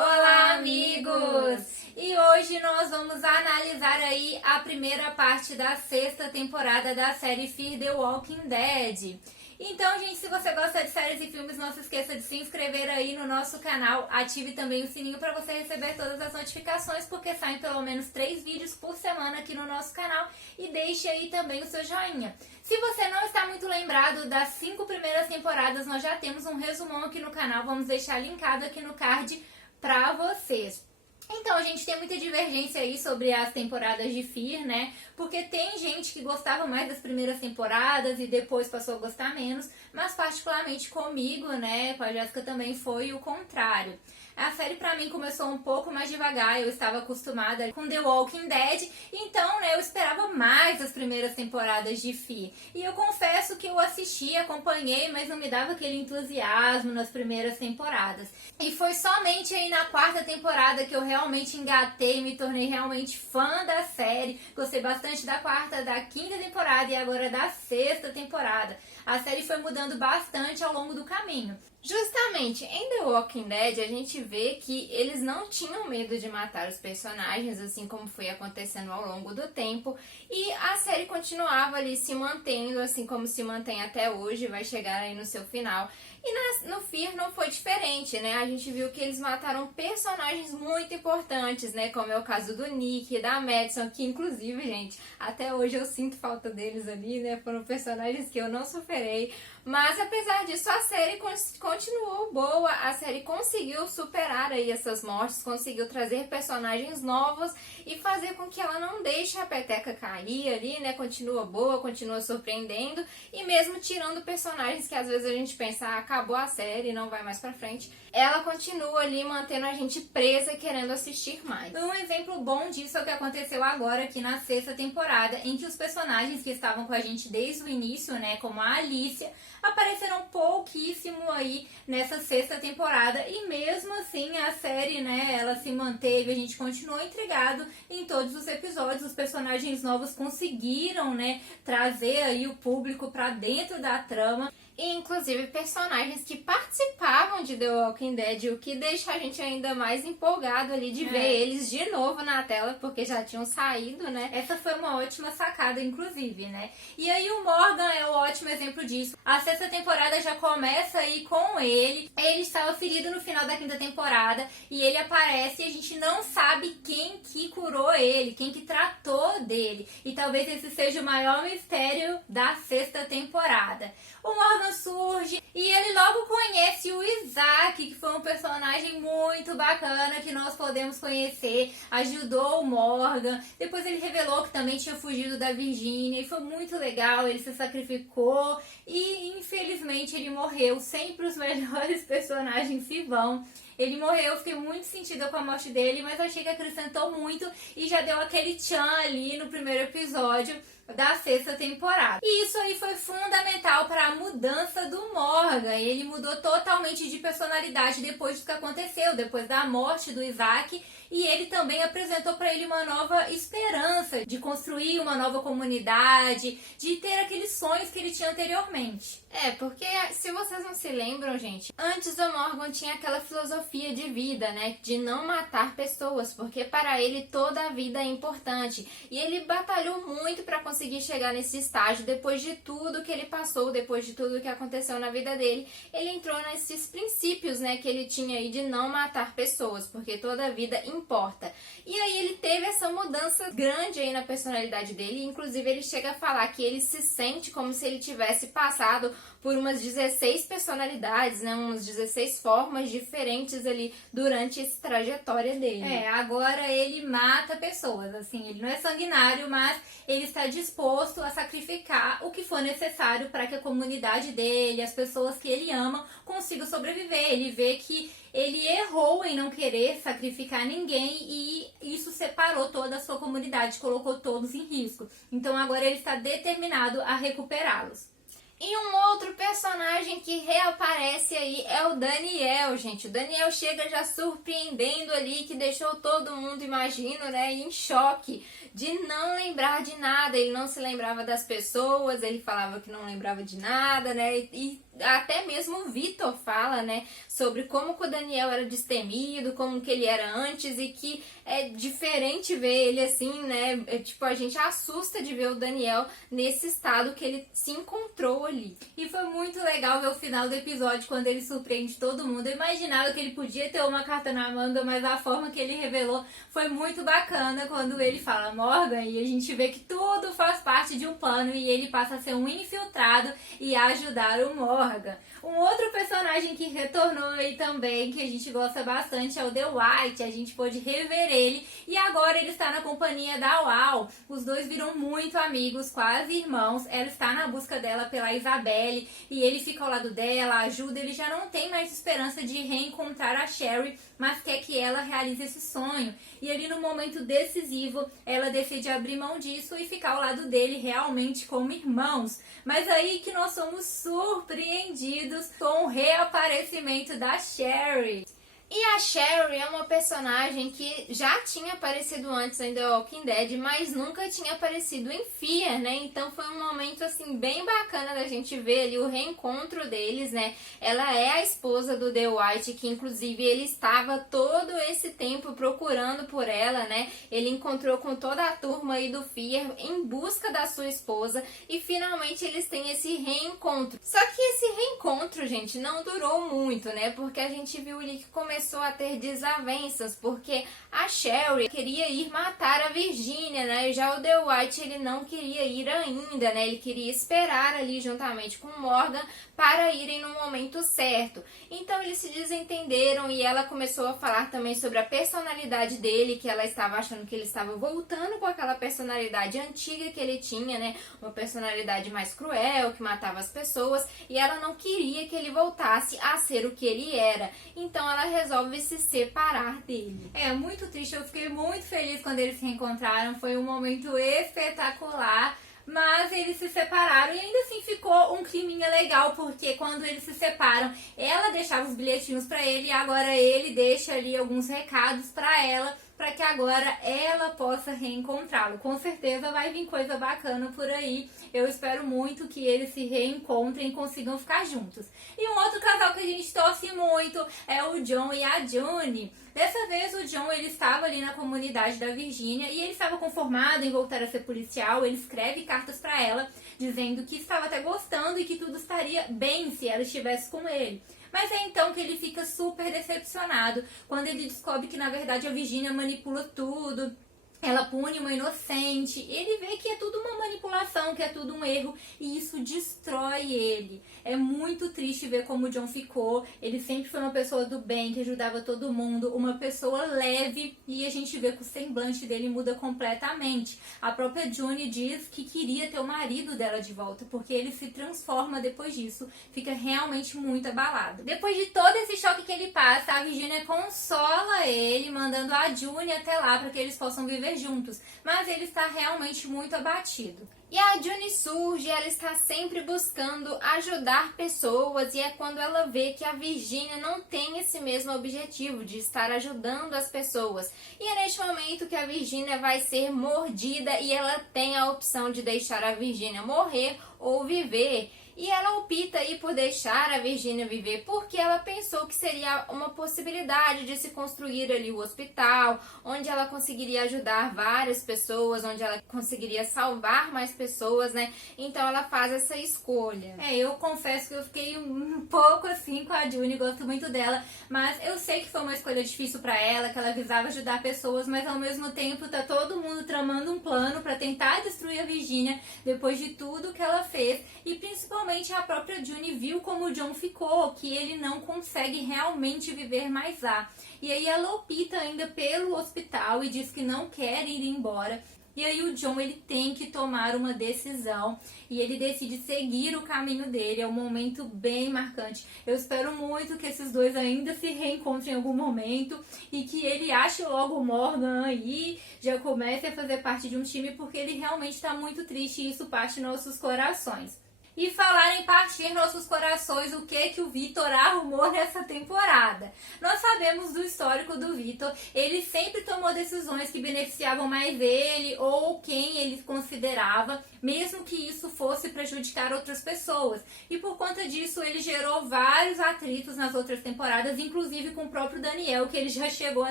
Olá, amigos! E hoje nós vamos analisar aí a primeira parte da sexta temporada da série Fear the Walking Dead. Então, gente, se você gosta de séries e filmes, não se esqueça de se inscrever aí no nosso canal. Ative também o sininho para você receber todas as notificações, porque saem pelo menos 3 vídeos por semana aqui no nosso canal. E deixe aí também o seu joinha. Se você não está muito lembrado das 5 primeiras temporadas, nós já temos um resumão aqui no canal. Vamos deixar linkado aqui no card para vocês. Então, a gente tem muita divergência aí sobre as temporadas de Fear, né? Porque tem gente que gostava mais das primeiras temporadas e depois passou a gostar menos, mas particularmente comigo, né, com a Jéssica também foi o contrário. A série pra mim começou um pouco mais devagar, eu estava acostumada com The Walking Dead, então, né, eu esperava mais as primeiras temporadas de Fear. E eu confesso que eu assisti, acompanhei, mas não me dava aquele entusiasmo nas primeiras temporadas. E foi somente aí na 4ª temporada que eu realmente engatei, me tornei realmente fã da série. Gostei bastante da 4ª, da 5ª temporada e agora da 6ª temporada. A série foi mudando bastante ao longo do caminho. Justamente, em The Walking Dead, a gente vê que eles não tinham medo de matar os personagens, assim como foi acontecendo ao longo do tempo, e a série continuava ali se mantendo, assim como se mantém até hoje, vai chegar aí no seu final. E no Fear não foi diferente, né? A gente viu que eles mataram personagens muito importantes, né? Como é o caso do Nick e da Madison, que inclusive, gente, até hoje eu sinto falta deles ali, né? Foram personagens que eu não superei. Mas apesar disso, a série continuou boa, a série conseguiu superar aí essas mortes, conseguiu trazer personagens novos e fazer com que ela não deixe a peteca cair ali, né? Continua boa, continua surpreendendo e mesmo tirando personagens que às vezes a gente pensa, acabou a série, não vai mais pra frente, ela continua ali mantendo a gente presa querendo assistir mais. Um exemplo bom disso é o que aconteceu agora aqui na 6ª temporada, em que os personagens que estavam com a gente desde o início, né, como a Alicia, apareceram pouquíssimo aí nessa 6ª temporada e mesmo assim a série, né, ela se manteve, a gente continuou intrigado em todos os episódios, os personagens novos conseguiram, né, trazer aí o público pra dentro da trama. E, inclusive, personagens que participavam de The Walking Dead, o que deixa a gente ainda mais empolgado ali de ver eles de novo na tela, porque já tinham saído, né? Essa foi uma ótima sacada, inclusive, né? E aí o Morgan é um ótimo exemplo disso. A 6ª temporada já começa aí com ele. Ele estava ferido no final da 5ª temporada e ele aparece e a gente não sabe quem que curou ele, quem que tratou dele. E talvez esse seja o maior mistério da 6ª temporada. O Morgan surge e ele logo conhece o Isaac, que foi um personagem muito bacana que nós podemos conhecer, ajudou o Morgan, depois ele revelou que também tinha fugido da Virginia e foi muito legal, ele se sacrificou e infelizmente ele morreu. Sempre os melhores personagens se vão. Ele morreu, eu fiquei muito sentida com a morte dele, mas achei que acrescentou muito e já deu aquele tchan ali no primeiro episódio da 6ª temporada. E isso aí foi fundamental para a mudança do Morgan. Ele mudou totalmente de personalidade depois do que aconteceu, depois da morte do Isaac, e ele também apresentou para ele uma nova esperança de construir uma nova comunidade, de ter aqueles sonhos que ele tinha anteriormente. Porque se vocês não se lembram, gente, antes o Morgan tinha aquela filosofia de vida, né, de não matar pessoas, porque para ele toda a vida é importante. E ele batalhou muito para conseguir chegar nesse estágio, depois de tudo que ele passou, depois de tudo que aconteceu na vida dele, ele entrou nesses princípios, né, que ele tinha aí de não matar pessoas, porque toda a vida importa. E aí ele teve essa mudança grande aí na personalidade dele, inclusive ele chega a falar que ele se sente como se ele tivesse passado por umas 16 personalidades, né, umas 16 formas diferentes ali durante essa trajetória dele. Agora ele mata pessoas, assim, ele não é sanguinário, mas ele está disposto a sacrificar o que for necessário para que a comunidade dele, as pessoas que ele ama, consigam sobreviver. Ele vê que ele errou em não querer sacrificar ninguém e isso separou toda a sua comunidade, colocou todos em risco. Então agora ele está determinado a recuperá-los. E um outro personagem que reaparece aí é o Daniel, gente. O Daniel chega já surpreendendo ali, que deixou todo mundo, imagino, né, em choque de não lembrar de nada. Ele não se lembrava das pessoas, ele falava que não lembrava de nada, né, e até mesmo o Vitor fala, né, sobre como que o Daniel era destemido, como que ele era antes e que é diferente ver ele assim, né, tipo, a gente assusta de ver o Daniel nesse estado que ele se encontrou ali. E foi muito legal ver o final do episódio quando ele surpreende todo mundo. Eu imaginava que ele podia ter uma carta na manga, mas a forma que ele revelou foi muito bacana quando ele fala Morgan e a gente vê que tudo faz parte de um plano e ele passa a ser um infiltrado e a ajudar o Morgan. Um outro personagem que retornou aí também, que a gente gosta bastante, é o The White. A gente pôde rever ele e agora ele está na companhia da Wow. Os dois viram muito amigos, quase irmãos. Ela está na busca dela pela Isabelle e ele fica ao lado dela, ajuda. Ele já não tem mais esperança de reencontrar a Sherry, mas quer que ela realize esse sonho. E ali no momento decisivo, ela decide abrir mão disso e ficar ao lado dele realmente como irmãos. Mas aí que nós somos surpreendidos com o reaparecimento da Sherry. E a Sherry é uma personagem que já tinha aparecido antes em The Walking Dead, mas nunca tinha aparecido em Fear, né? Então foi um momento, assim, bem bacana da gente ver ali o reencontro deles, né? Ela é a esposa do The White, que inclusive ele estava todo esse tempo procurando por ela, né? Ele encontrou com toda a turma aí do Fear em busca da sua esposa e finalmente eles têm esse reencontro. Só que esse reencontro, gente, não durou muito, né? Porque a gente viu ali que começou a ter desavenças, porque a Sherry queria ir matar a Virginia, né? E já o The White, ele não queria ir ainda, né? Ele queria esperar ali juntamente com Morgan para irem no momento certo. Então eles se desentenderam e ela começou a falar também sobre a personalidade dele, que ela estava achando que ele estava voltando com aquela personalidade antiga que ele tinha, né? Uma personalidade mais cruel, que matava as pessoas, e ela não queria que ele voltasse a ser o que ele era. Então ela resolve se separar dele. É muito triste, eu fiquei muito feliz quando eles se reencontraram, foi um momento espetacular. Mas eles se separaram e ainda assim ficou um climinha legal, porque quando eles se separam, ela deixava os bilhetinhos pra ele e agora ele deixa ali alguns recados pra ela, para que agora ela possa reencontrá-lo. Com certeza vai vir coisa bacana por aí. Eu espero muito que eles se reencontrem e consigam ficar juntos. E um outro casal que a gente torce muito é o John e a June. Dessa vez o John, ele estava ali na comunidade da Virginia e ele estava conformado em voltar a ser policial. Ele escreve cartas para ela dizendo que estava até gostando e que tudo estaria bem se ela estivesse com ele. Mas é então que ele fica super decepcionado quando ele descobre que na verdade a Virginia manipula tudo. Ela pune uma inocente, ele vê que é tudo uma manipulação, que é tudo um erro, e isso destrói ele. É muito triste ver como o John ficou. Ele sempre foi uma pessoa do bem, que ajudava todo mundo, uma pessoa leve, e a gente vê que o semblante dele muda completamente. A própria June diz que queria ter o marido dela de volta, porque ele se transforma depois disso, fica realmente muito abalado. Depois de todo esse choque que ele passa, a Virginia consola ele, mandando a June até lá para que eles possam viver juntos, mas ele está realmente muito abatido. E a June surge, ela está sempre buscando ajudar pessoas e é quando ela vê que a Virginia não tem esse mesmo objetivo de estar ajudando as pessoas. E é neste momento que a Virginia vai ser mordida e ela tem a opção de deixar a Virginia morrer ou viver. E ela opta aí por deixar a Virginia viver porque ela pensou que seria uma possibilidade de se construir ali o hospital, onde ela conseguiria ajudar várias pessoas, onde ela conseguiria salvar mais pessoas, né? Então ela faz essa escolha. Eu confesso que eu fiquei um pouco assim com a June, gosto muito dela, mas eu sei que foi uma escolha difícil pra ela, que ela visava ajudar pessoas, mas ao mesmo tempo tá todo mundo tramando um plano pra tentar destruir a Virginia depois de tudo que ela fez, e principalmente a própria June viu como o John ficou, que ele não consegue realmente viver mais lá. E aí ela opta ainda pelo hospital e diz que não quer ir embora. E aí o John, ele tem que tomar uma decisão e ele decide seguir o caminho dele. É um momento bem marcante. Eu espero muito que esses dois ainda se reencontrem em algum momento e que ele ache logo o Morgan aí, já comece a fazer parte de um time, porque ele realmente está muito triste e isso parte nossos corações. e falar em partir nossos corações o que o Vitor arrumou nessa temporada. Nós sabemos do histórico do Vitor, ele sempre tomou decisões que beneficiavam mais ele ou quem ele considerava, mesmo que isso fosse prejudicar outras pessoas. E por conta disso ele gerou vários atritos nas outras temporadas, inclusive com o próprio Daniel, que ele já chegou a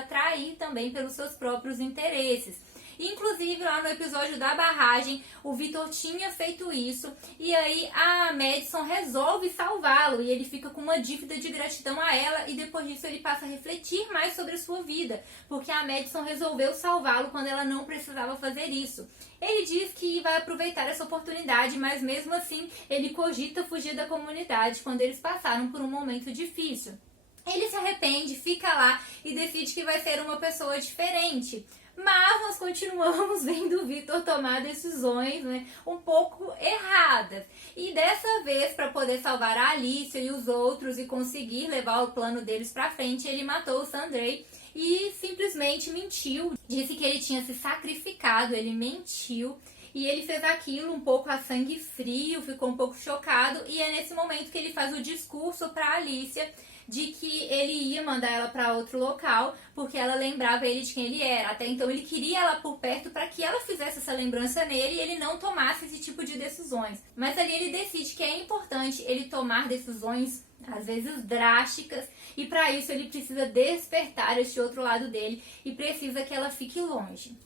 trair também pelos seus próprios interesses. Inclusive, lá no episódio da barragem, o Vitor tinha feito isso e aí a Madison resolve salvá-lo e ele fica com uma dívida de gratidão a ela e depois disso ele passa a refletir mais sobre a sua vida, porque a Madison resolveu salvá-lo quando ela não precisava fazer isso. Ele diz que vai aproveitar essa oportunidade, mas mesmo assim ele cogita fugir da comunidade quando eles passaram por um momento difícil. Ele se arrepende, fica lá e decide que vai ser uma pessoa diferente. Mas nós continuamos vendo o Vitor tomar decisões, né, um pouco erradas. E dessa vez, para poder salvar a Alicia e os outros e conseguir levar o plano deles para frente, ele matou o Sandray e simplesmente mentiu. Disse que ele tinha se sacrificado, ele mentiu. E ele fez aquilo um pouco a sangue frio, ficou um pouco chocado. E é nesse momento que ele faz o discurso para Alicia de que ele ia mandar ela para outro local, porque ela lembrava ele de quem ele era. Até então ele queria ela por perto para que ela fizesse essa lembrança nele e ele não tomasse esse tipo de decisões. Mas ali ele decide que é importante ele tomar decisões, às vezes drásticas, e para isso ele precisa despertar esse outro lado dele e precisa que ela fique longe.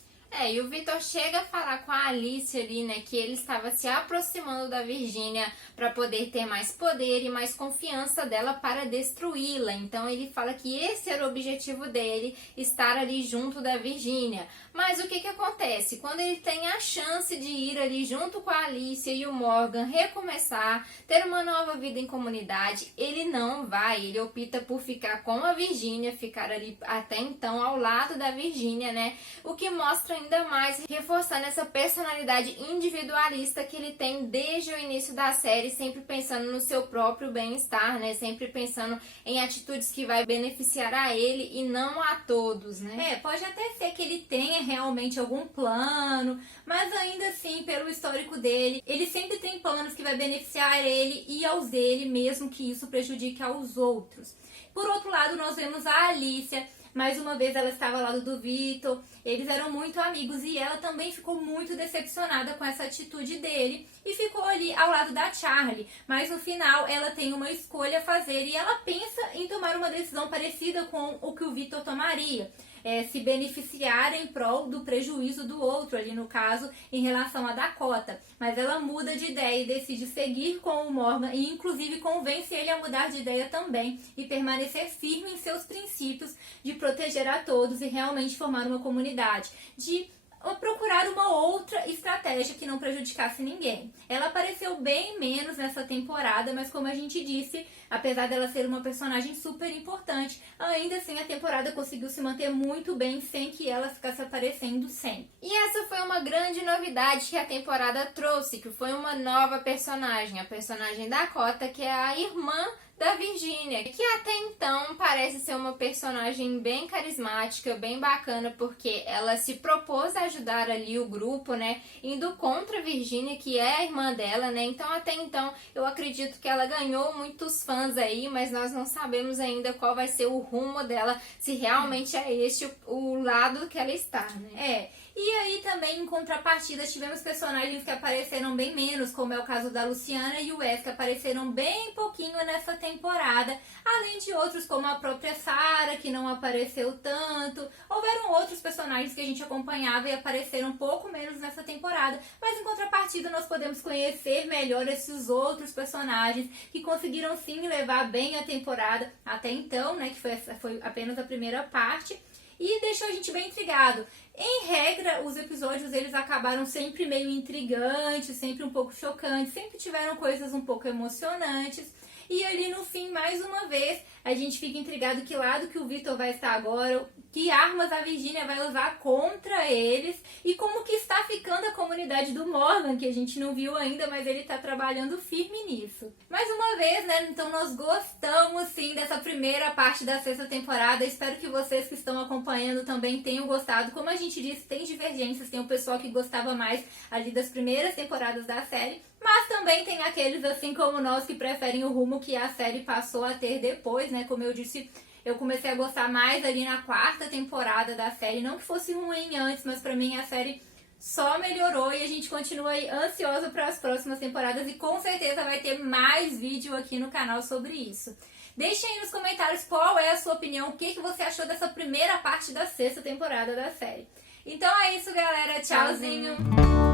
E o Vitor chega a falar com a Alicia ali, né, que ele estava se aproximando da Virginia para poder ter mais poder e mais confiança dela para destruí-la. Então ele fala que esse era o objetivo dele, estar ali junto da Virginia. Mas o que acontece? Quando ele tem a chance de ir ali junto com a Alicia e o Morgan, recomeçar, ter uma nova vida em comunidade, ele não vai. Ele opta por ficar com a Virginia, ficar ali até então ao lado da Virginia, né? O que mostra ainda mais, reforçando essa personalidade individualista que ele tem desde o início da série, sempre pensando no seu próprio bem-estar, né? Sempre pensando em atitudes que vai beneficiar a ele e não a todos, né? Pode até ser que ele tenha realmente algum plano, mas ainda assim, pelo histórico dele, ele sempre tem planos que vai beneficiar ele e aos dele, mesmo que isso prejudique aos outros. Por outro lado, nós vemos a Alicia. Mais uma vez ela estava ao lado do Vitor, eles eram muito amigos e ela também ficou muito decepcionada com essa atitude dele e ficou ali ao lado da Charlie. Mas no final ela tem uma escolha a fazer e ela pensa em tomar uma decisão parecida com o que o Vitor tomaria. Se beneficiar em prol do prejuízo do outro, ali no caso, em relação a Dakota. Mas ela muda de ideia e decide seguir com o Morgan e inclusive convence ele a mudar de ideia também e permanecer firme em seus princípios de proteger a todos e realmente formar uma comunidade, de procurar uma outra estratégia que não prejudicasse ninguém. Ela apareceu bem menos nessa temporada, mas como a gente disse, apesar dela ser uma personagem super importante, ainda assim a temporada conseguiu se manter muito bem sem que ela ficasse aparecendo sempre. E essa foi uma grande novidade que a temporada trouxe, que foi uma nova personagem, a personagem Dakota, que é a irmã da Virginia, que até então parece ser uma personagem bem carismática, bem bacana, porque ela se propôs a ajudar ali o grupo, né, indo contra a Virginia, que é a irmã dela, né, então até então eu acredito que ela ganhou muitos fãs aí, mas nós não sabemos ainda qual vai ser o rumo dela, se realmente é este o lado que ela está, né. E aí também, em contrapartida, tivemos personagens que apareceram bem menos, como é o caso da Luciana e o Wes, que apareceram bem pouquinho nessa temporada, além de outros como a própria Sarah, que não apareceu tanto. Houveram outros personagens que a gente acompanhava e apareceram um pouco menos nessa temporada, mas em contrapartida nós podemos conhecer melhor esses outros personagens que conseguiram sim levar bem a temporada até então, né, que foi apenas a primeira parte. E deixou a gente bem intrigado. Em regra, os episódios eles acabaram sempre meio intrigantes, sempre um pouco chocantes, sempre tiveram coisas um pouco emocionantes. E ali no fim, mais uma vez, a gente fica intrigado que lado que o Vitor vai estar agora, que armas a Virginia vai usar contra eles e como que está ficando a comunidade do Morgan, que a gente não viu ainda, mas ele tá trabalhando firme nisso. Mais uma vez, né, então nós gostamos sim dessa primeira parte da sexta temporada, espero que vocês que estão acompanhando também tenham gostado. Como a gente disse, tem divergências, tem o pessoal que gostava mais ali das primeiras temporadas da série, mas também tem aqueles assim como nós que preferem o rumo que a série passou a ter depois, né, como eu disse, eu comecei a gostar mais ali na quarta temporada da série. Não que fosse ruim antes, mas pra mim a série só melhorou e a gente continua aí ansiosa para as próximas temporadas e com certeza vai ter mais vídeo aqui no canal sobre isso. Deixem aí nos comentários qual é a sua opinião, o que você achou dessa primeira parte da sexta temporada da série. Então é isso, galera. Tchauzinho!